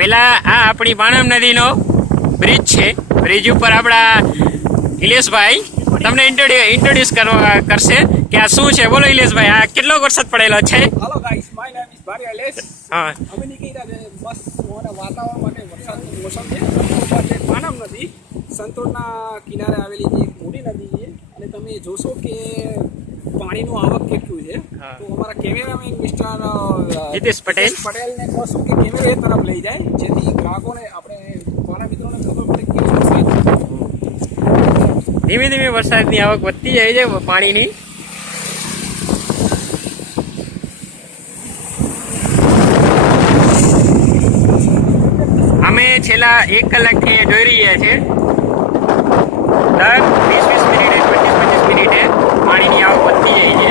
પેલા આ આપણી પાણમ નદીનો બ્રિજ છે. બ્રિજ ઉપર આપણા ઇલેશભાઈ તમને ઇન્ટ્રોડ્યુસ કરશે કે આ શું છે. બોલો ઇલેશભાઈ, આ કેટલો વરસાદ પડેલો છે? Hello guys, my name is ભારી ઇલેશ. હા, અમે નીકળ્યા છે મસ્ત વાતાવરણ માટે. વરસાદનું મોસમ છે. પાનમ નદી સંતોડના કિનારે આવેલી જે એક મોટી નદી છે અને તમે જોશો કે પાણીનું આવક કેટલું છે. તો અમારા કેમેરામેન મિસ્ટર જીતેશ પટેલને કહેશું કે કેમેરો એ તરફ લઈ જાય જેથી ગ્રાહકોને આપણે મારા મિત્રોને ખબર પડે કે વરસાદ ધીમે ધીમે વરસાદની આવક વધતી જાય છે પાણીની. અમે છેલ્લા 1 કલાકથી જોઈ રહ્યા છીએ દર 20-20 મિનિટે 25-25 મિનિટે પાણીની આવક વધતી જાય છે.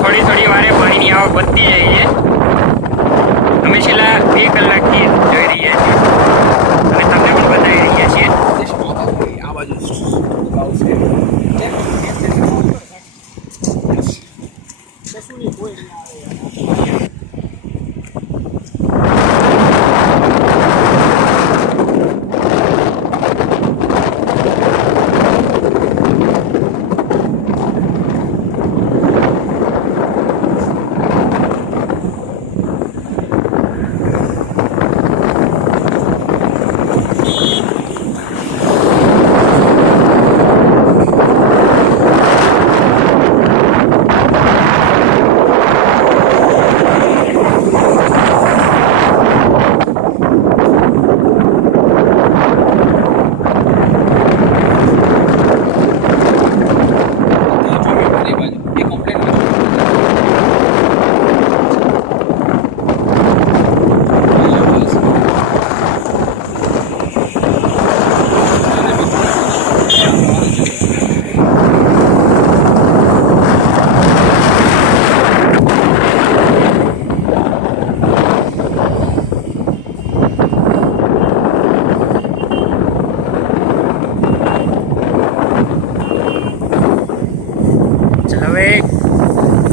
થોડી વારે પાણીની આવક વધતી જાય છે. અમે છેલ્લા 2 કલાકથી જોઈ રહ્યા છીએ અને તમને પણ બતાવી રહ્યા છીએ. આ બાજુ કશું નહીં કોઈ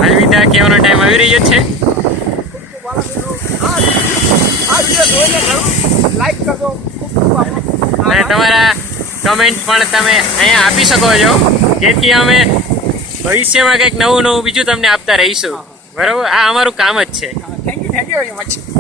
અલવિદા કહેવાનો ટાઈમ આવી રહ્યો છે. લાઈક કરજો અને તમારા કમેન્ટ પણ તમે અહીંયા આપી શકો છો જેથી અમે ભવિષ્યમાં કંઈક નવું બીજું તમને આપતા રહીશું. બરાબર, આ અમારું કામ જ છે. Thank you very much.